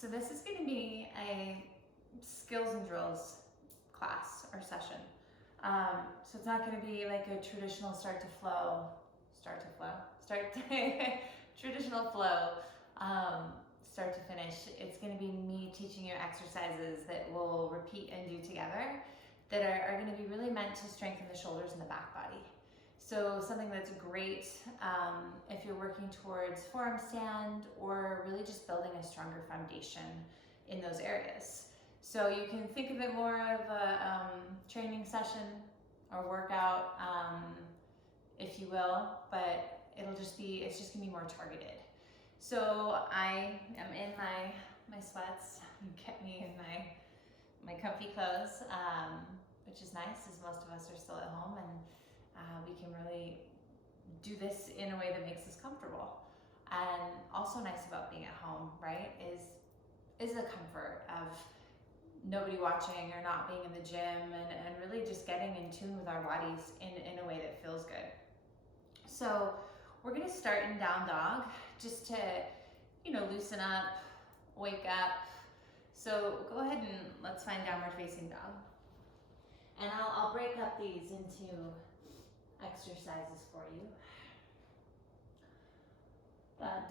So this is going to be a skills and drills class or session. So it's not going to be like a traditional traditional flow, start to finish. It's going to be me teaching you exercises that we'll repeat and do together that are going to be really meant to strengthen the shoulders and the back body. So something that's great if you're working towards forearm stand or really just building a stronger foundation in those areas. So you can think of it more of a training session or workout, if you will, but it's just gonna be more targeted. So I am in my sweats. You get me in my comfy clothes, which is nice as most of us are still at home, and we can really do this in a way that makes us comfortable. And also nice about being at home, right, is the comfort of nobody watching or not being in the gym, and really just getting in tune with our bodies in a way that feels good. So we're gonna start in down dog just to, loosen up, wake up. So go ahead and let's find downward facing dog. And I'll break up these into exercises for you.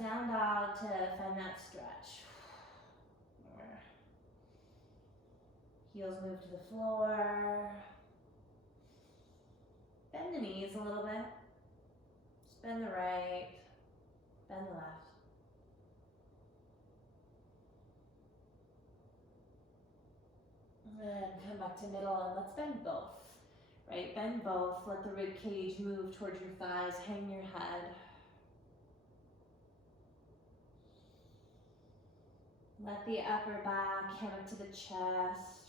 Down dog to find that stretch. Heels move to the floor. Bend the knees a little bit. Just bend the right, bend the left. And then come back to middle and let's bend both. Right, bend both, let the rib cage move towards your thighs, hang your head. Let the upper back come up to the chest.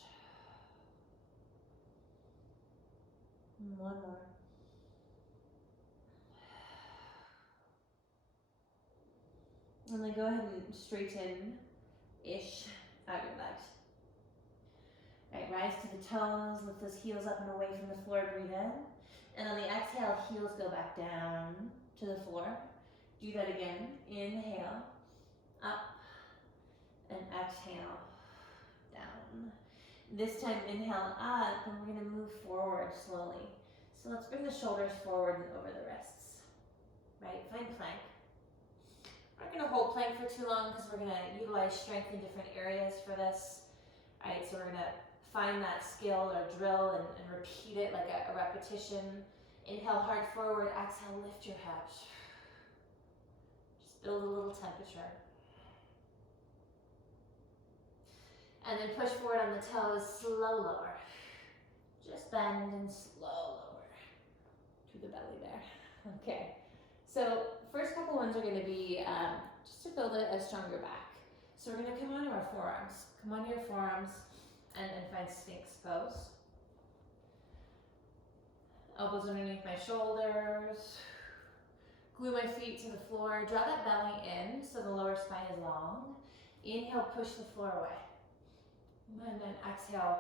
And one more. And then go ahead and straighten-ish out your legs. All right, rise to the toes, lift those heels up and away from the floor, breathe in. And on the exhale, heels go back down to the floor. Do that again. Inhale, up, and exhale, down. This time, inhale up, and we're gonna move forward slowly. So let's bring the shoulders forward and over the wrists. Right, find plank. We're not gonna hold plank for too long because we're gonna utilize strength in different areas for this. All right, so we're gonna find that skill or drill and repeat it like a repetition. Inhale hard forward, exhale, lift your hips. Just build a little temperature. And then push forward on the toes, slow lower. Just bend and slow lower to the belly there. Okay, so first couple ones are gonna be just to build a stronger back. So we're gonna come onto our forearms. Come onto your forearms and find Sphinx pose. Elbows underneath my shoulders. Glue my feet to the floor. Draw that belly in so the lower spine is long. Inhale, push the floor away. And then exhale,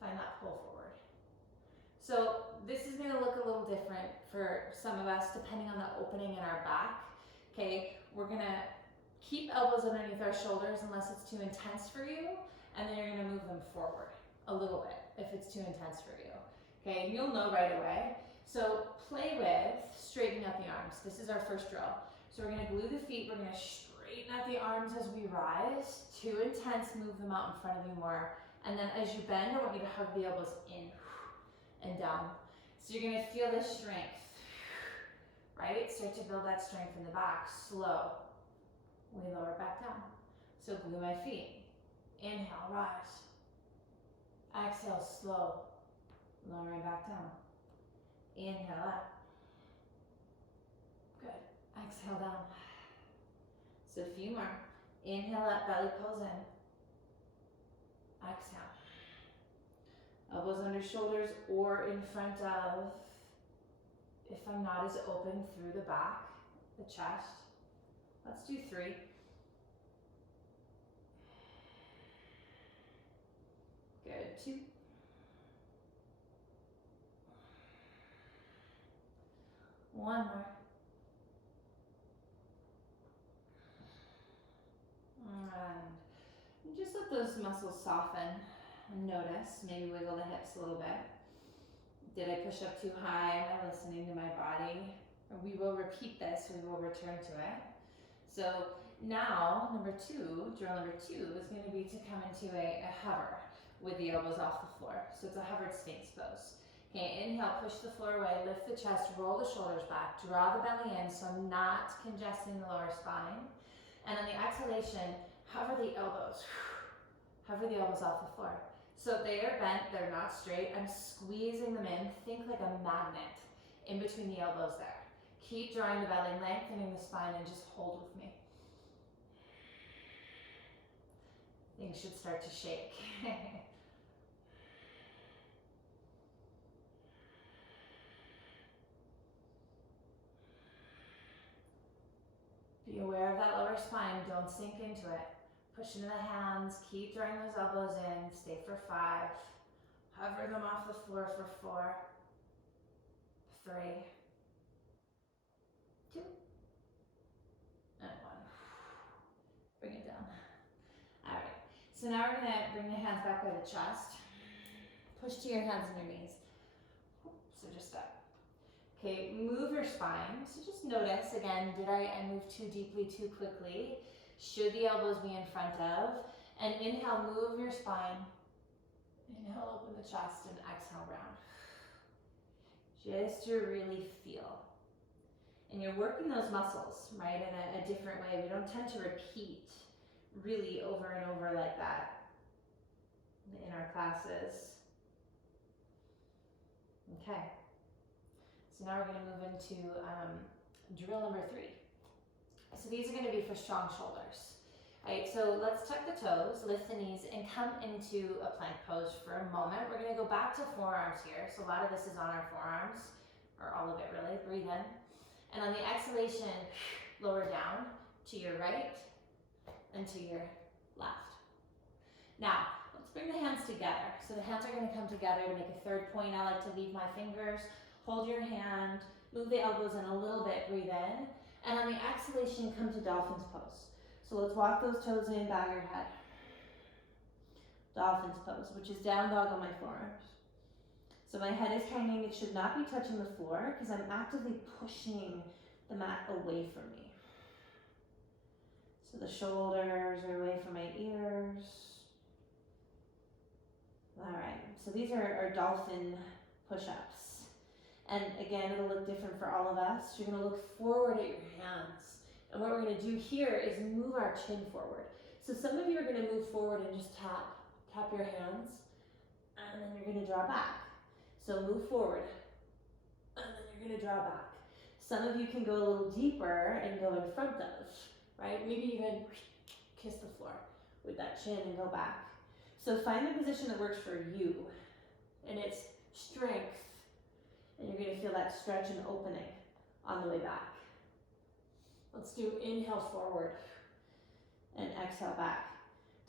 find that pull forward. So this is gonna look a little different for some of us depending on the opening in our back. Okay, we're gonna keep elbows underneath our shoulders unless it's too intense for you, and then you're gonna move them forward a little bit if it's too intense for you. Okay, and you'll know right away. So play with straightening up the arms. This is our first drill. So we're gonna glue the feet, we're gonna straighten out the arms as we rise. Too intense, move them out in front of you more. And then as you bend, I want you to hug the elbows in and down. So you're gonna feel this strength, right? Start to build that strength in the back, slow. We lower back down. So glue my feet. Inhale, rise. Exhale, slow. Lowering back down. Inhale up. Good. Exhale down. So a few more. Inhale up, belly pulls in. Exhale. Elbows under shoulders or in front of, if I'm not as open, through the back, the chest. Let's do 3. Good, 2. 1 more. And let those muscles soften and notice. Maybe wiggle the hips a little bit. Did I push up too high? Am I listening to my body? We will repeat this, we will return to it. So now, drill number two is going to be to come into a hover with the elbows off the floor. So it's a hovered Sphinx pose. Okay, inhale, push the floor away, lift the chest, roll the shoulders back, draw the belly in so I'm not congesting the lower spine. And on the exhalation, hover the elbows off the floor. So they are bent, they're not straight. I'm squeezing them in. Think like a magnet in between the elbows there. Keep drawing the belly, lengthening the spine, and just hold with me. Things should start to shake. Be aware of that lower spine, don't sink into it. Push into the hands, keep drawing those elbows in, stay for 5. Hover them off the floor for 4, 3, 2, and 1. Bring it down. All right, so now we're gonna bring the hands back by the chest. Push to your hands and your knees. So just up. Okay, move your spine. So just notice, again, did I move too deeply, too quickly? Should the elbows be in front of? And inhale, move your spine. Inhale, open the chest, and exhale, round. Just to really feel. And you're working those muscles, right, in a different way. We don't tend to repeat really over and over like that in our classes. Okay. So now we're going to move into drill number 3. So these are going to be for strong shoulders. Right, so let's tuck the toes, lift the knees, and come into a plank pose for a moment. We're going to go back to forearms here. So a lot of this is on our forearms, or all of it really. Breathe in. And on the exhalation, lower down to your right and to your left. Now, let's bring the hands together. So the hands are going to come together to make a third point. I like to leave my fingers. Hold your hand, move the elbows in a little bit, breathe in. And on the exhalation, come to dolphin's pose. So let's walk those toes in, bow your head. Dolphin's pose, which is down dog on my forearms. So my head is hanging, it should not be touching the floor because I'm actively pushing the mat away from me. So the shoulders are away from my ears. All right, so these are our dolphin push-ups. And again, it'll look different for all of us. You're gonna look forward at your hands. And what we're gonna do here is move our chin forward. So some of you are gonna move forward and just tap your hands, and then you're gonna draw back. So move forward, and then you're gonna draw back. Some of you can go a little deeper and go in front of, right? Maybe even kiss the floor with that chin and go back. So find the position that works for you, and it's strength. And you're going to feel that stretch and opening on the way back. Let's do inhale forward and exhale back.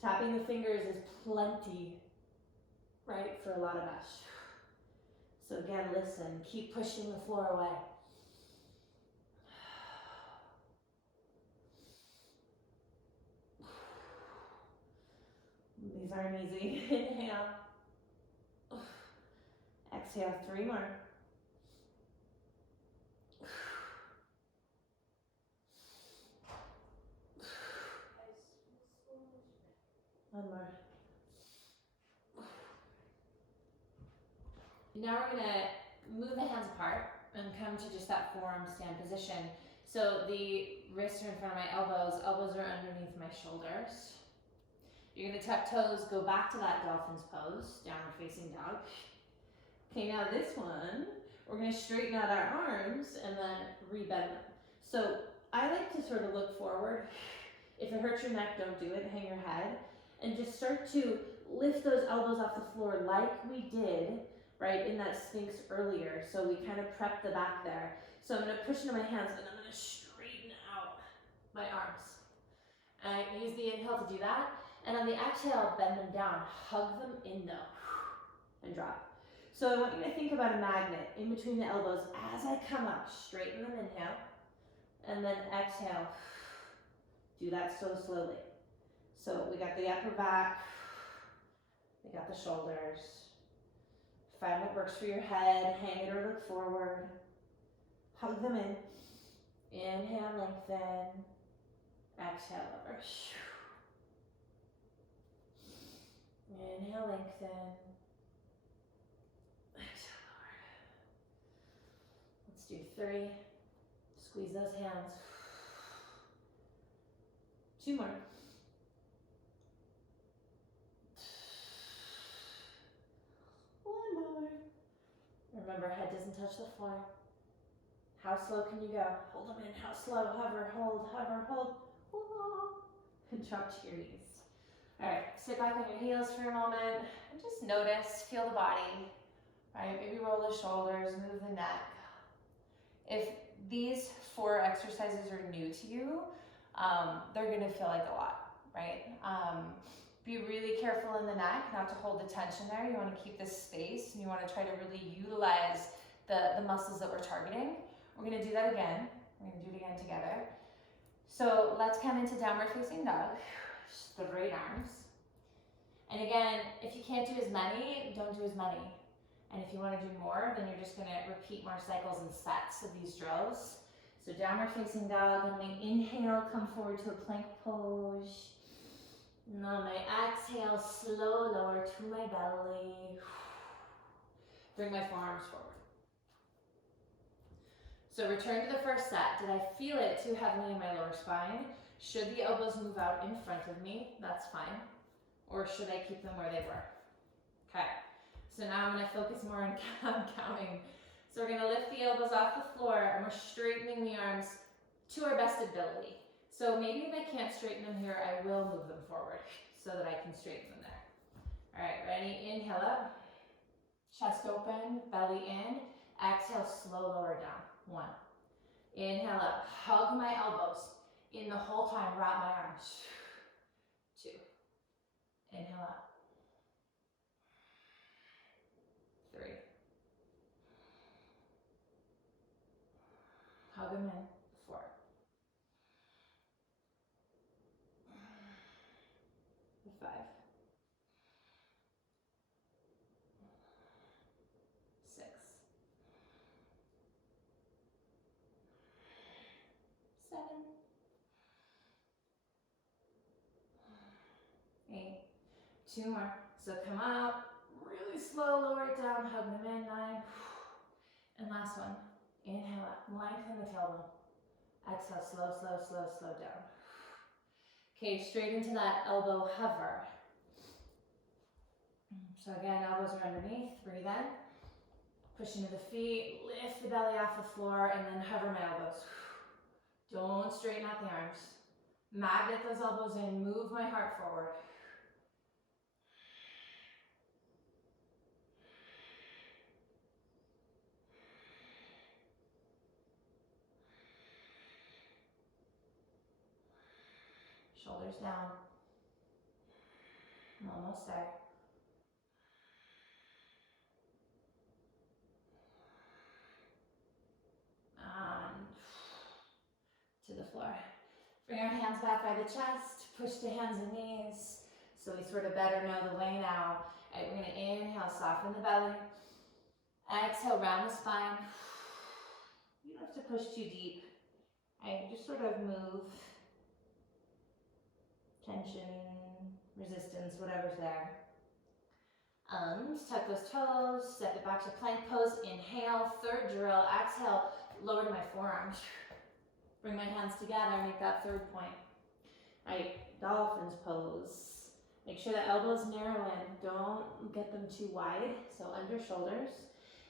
Tapping the fingers is plenty, right, for a lot of us. So again, listen, keep pushing the floor away. These aren't easy. Inhale. Exhale, 3 more. One more. Now we're going to move the hands apart and come to just that forearm stand position. So the wrists are in front of my elbows are underneath my shoulders. You're going to tuck toes, go back to that dolphin's pose, downward facing dog. Okay, now this one, we're going to straighten out our arms and then rebend them. So I like to sort of look forward. If it hurts your neck, don't do it, hang your head. And just start to lift those elbows off the floor like we did, right, in that Sphinx earlier. So we kind of prepped the back there. So I'm going to push into my hands and I'm going to straighten out my arms. And I use the inhale to do that. And on the exhale, bend them down. Hug them in though. And drop. So I want you to think about a magnet in between the elbows as I come up. Straighten them, inhale. And then exhale. Do that so slowly. So we got the upper back, we got the shoulders. Find what works for your head, hang it or look forward. Hug them in. Inhale, lengthen. Exhale, over. Inhale, lengthen. Exhale, over. Let's do 3. Squeeze those hands. 2 more. Remember, head doesn't touch the floor. How slow can you go? Hold them in. How slow? Hover, hold, hover, hold. And drop to your knees. All right, sit back on your heels for a moment and just notice, feel the body. Right, maybe roll the shoulders, move the neck. If these 4 exercises are new to you, they're gonna feel like a lot, right? Be really careful in the neck, not to hold the tension there. You want to keep this space and you want to try to really utilize the muscles that we're targeting. We're going to do that again. We're going to do it again together. So let's come into downward facing dog. Straight arms. And again, if you can't do as many, don't do as many. And if you want to do more, then you're just going to repeat more cycles and sets of these drills. So downward facing dog, and we inhale, come forward to a plank pose. And on my exhale, slow lower to my belly. Bring my forearms forward. So return to the first set. Did I feel it too heavily in my lower spine? Should the elbows move out in front of me? That's fine. Or should I keep them where they were? Okay. So now I'm going to focus more on counting. So we're going to lift the elbows off the floor and we're straightening the arms to our best ability. So maybe if I can't straighten them here, I will move them forward so that I can straighten them there. All right, ready? Inhale up, chest open, belly in. Exhale, slow lower down. 1. Inhale up, hug my elbows. In the whole time, wrap my arms. 2. Inhale up. 3. Hug them in. 4. 5. 6. 7. 8. 2 more. So come up, really slow, lower it down, hug them in. 9. And last one. Inhale up, lengthen the tailbone. Exhale, slow, slow, slow, slow down. Okay, straight into that elbow hover. So again, elbows are underneath, breathe in. Push into the feet, lift the belly off the floor, and then hover my elbows. Don't straighten out the arms. Magnet those elbows in, move my heart forward. Shoulders down. I'm almost there. To the floor. Bring our hands back by the chest, push to hands and knees, so we sort of better know the way now. All right, we're gonna inhale, soften the belly. Exhale, round the spine. You don't have to push too deep. All right, just sort of move. Tension, resistance, whatever's there. Tuck those toes, step it back to plank pose. Inhale, 3rd drill. Exhale, lower to my forearms. Bring my hands together, make that 3rd point. All right, dolphin's pose. Make sure the elbows narrow in. Don't get them too wide, so under shoulders.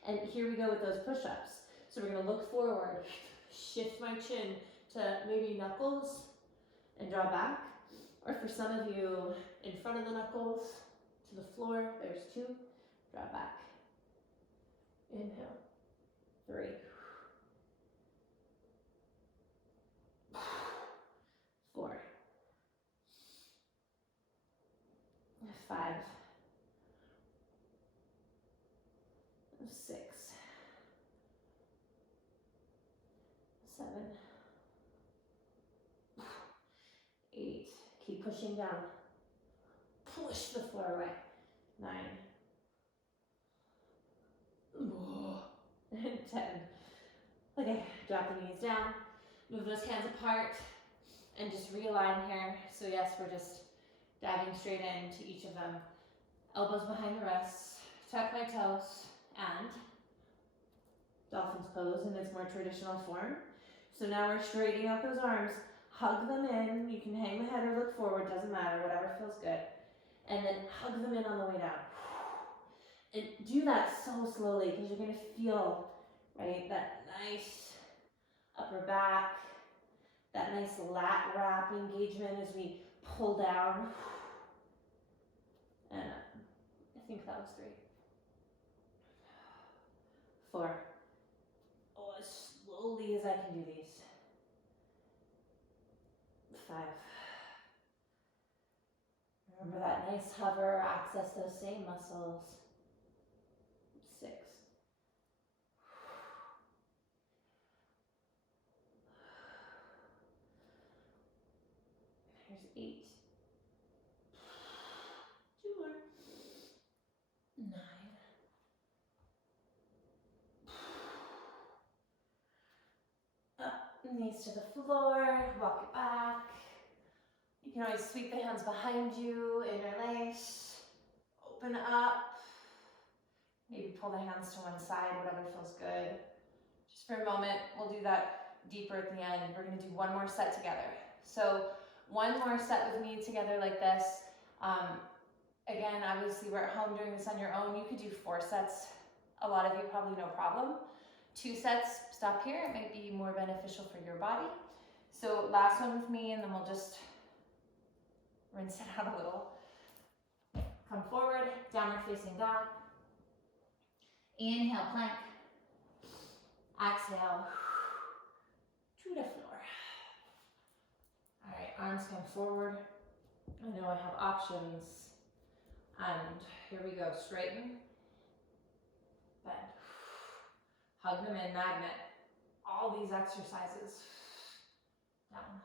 And here we go with those push-ups. So we're gonna look forward, shift my chin to maybe knuckles and draw back. Or for some of you, in front of the knuckles, to the floor, there's 2, draw back. Inhale, 3. 4. 5. 6. 7. 8. Keep pushing down. push the floor away. 9. 10. Okay, drop the knees down. Move those hands apart and just realign here. So yes, we're just diving straight into each of them. Elbows behind the wrists, tuck my toes, and dolphin's pose in its more traditional form. So now we're straightening out those arms, hug them in. You can hang the head or look forward, doesn't matter, whatever feels good. And then hug them in on the way down. And do that so slowly because you're gonna feel, right, that nice upper back, that nice lat wrap engagement as we pull down. And I think that was 3. 4. Oh, as slowly as I can do these. 5. Remember that nice hover, access those same muscles. 6. Here's 8. 2 more. 9. Up, knees to the floor, walk it back. You can always sweep the hands behind you, interlace, open up. Maybe pull the hands to one side, whatever feels good. Just for a moment, we'll do that deeper at the end. We're gonna do one more set together. So one more set with me together like this. Again, obviously we're at home doing this on your own. You could do 4 sets. A lot of you probably no problem. 2 sets, stop here. It might be more beneficial for your body. So last one with me, and then we'll just rinse it out a little. Come forward, downward facing dog. Inhale, plank. Exhale, to the floor. All right, arms come forward. I know I have options. And here we go, straighten, bend. Hug them in, magnet. All these exercises. Down.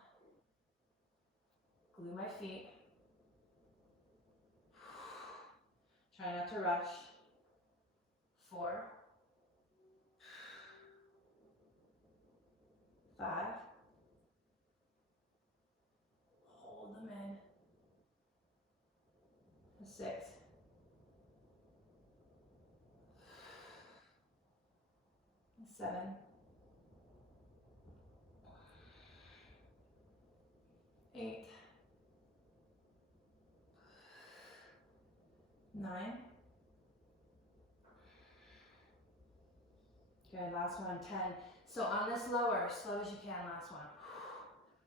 Glue my feet. Try not to rush. 4. 5. Hold them in. 6. 7. 8. 9. Good, last one, 10. So on this lower, slow as you can, last one.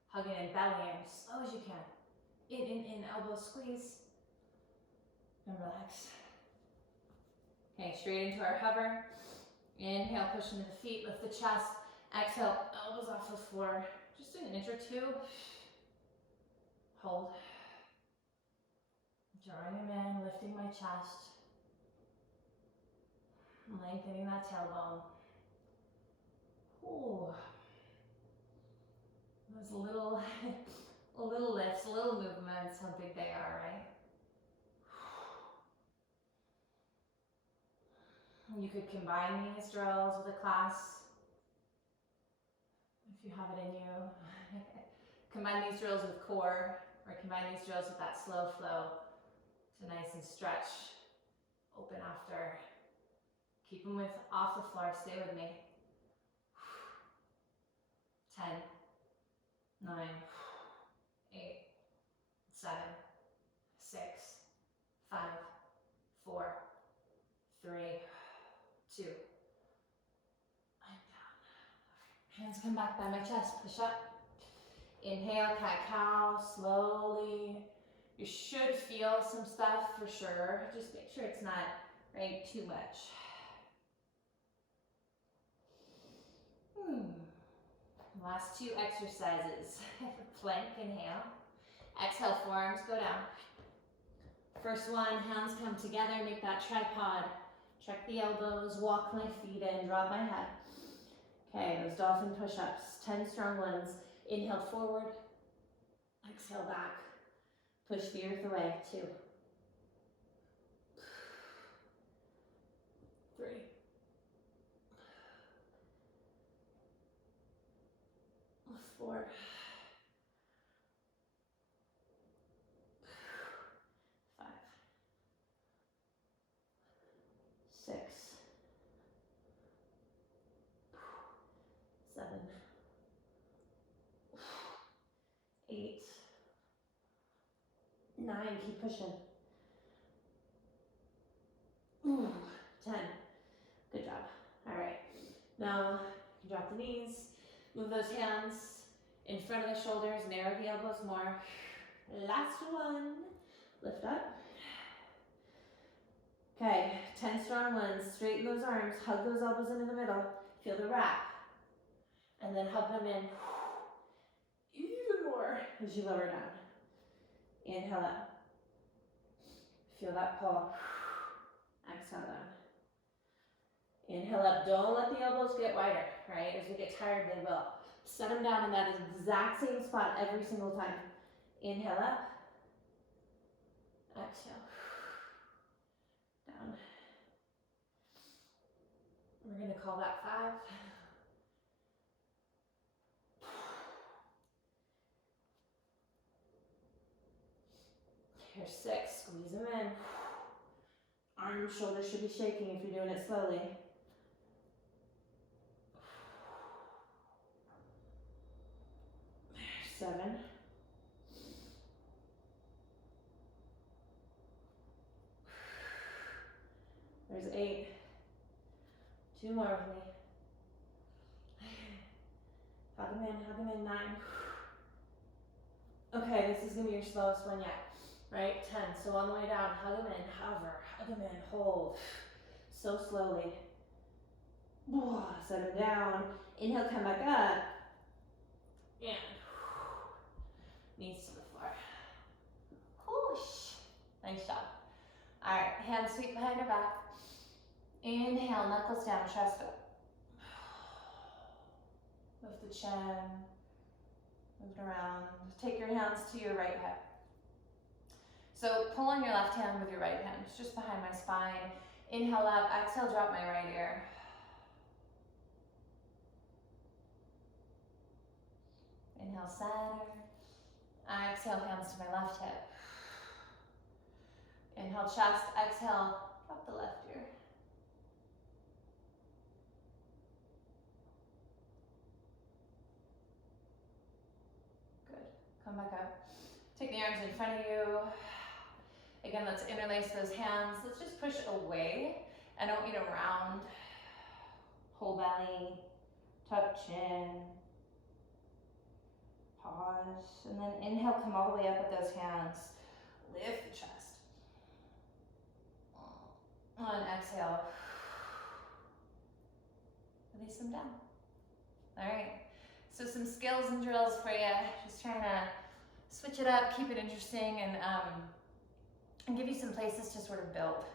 Hug it in, belly in, slow as you can. In, elbow squeeze. And relax. Okay, straight into our hover. Inhale, push into the feet, lift the chest. Exhale, elbows off the floor. Just do an inch or 2. Hold. Drawing them in, lifting my chest. Lengthening that tailbone. Ooh. Those little lifts, little movements, how big they are, right? You could combine these drills with a class, if you have it in you. Combine these drills with core, or combine these drills with that slow flow. So nice and stretch, open after. Keep them with off the floor, stay with me. 10, 9, 8, 7, 6, 5, 4, 3, 2. I'm down. Hands come back by my chest, push up. Inhale, cat-cow, slowly. You should feel some stuff for sure. Just make sure it's not, right, too much. Last 2 exercises. Plank, inhale. Exhale, forearms go down. First one, hands come together, make that tripod. Check the elbows, walk my feet in, drop my head. Okay, those dolphin push-ups, 10 strong ones. Inhale forward, exhale back. Push the earth away, 2. 9, keep pushing. Ooh, 10. Good job. All right. Now, you drop the knees, move those hands in front of the shoulders, narrow the elbows more. Last one. Lift up. Okay, 10 strong ones. Straighten those arms, hug those elbows into the middle. Feel the wrap. And then hug them in even more as you lower down. Inhale up. Feel that pull. Exhale down. Inhale up. Don't let the elbows get wider, right? As we get tired, they will. Set them down in that exact same spot every single time. Inhale up. Exhale. Down. We're going to call that 5. Here's 6. Squeeze them in. Arms, shoulders should be shaking if you're doing it slowly. 7. There's 8. 2 more with me. Hug them in, 9. Okay, this is gonna be your slowest one yet, right? 10, so on the way down, hug them in, hover, hug them in, hold. So slowly. Set them down. Inhale, come back up. And knees to the floor. Whoosh. Nice job. All right, hands sweep behind our back. Inhale, knuckles down, chest up. Lift the chin. Move it around. Take your hands to your right hip. So pull on your left hand with your right hand. It's just behind my spine. Inhale up, exhale, drop my right ear. Inhale, center. Exhale, hands to my left hip. Inhale, chest. Exhale, drop the left ear. Good. Come back up. Take the arms in front of you. Again, let's interlace those hands. Let's just push away. I don't want you to round. Whole belly. Tuck chin. Pause. And then inhale, come all the way up with those hands. Lift the chest. And exhale. Release them down. All right. So some skills and drills for you. Just trying to switch it up, keep it interesting, and give you some places to sort of build.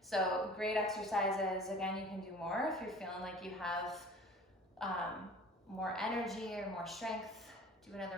So great exercises. Again, you can do more if you're feeling like you have more energy or more strength. Do another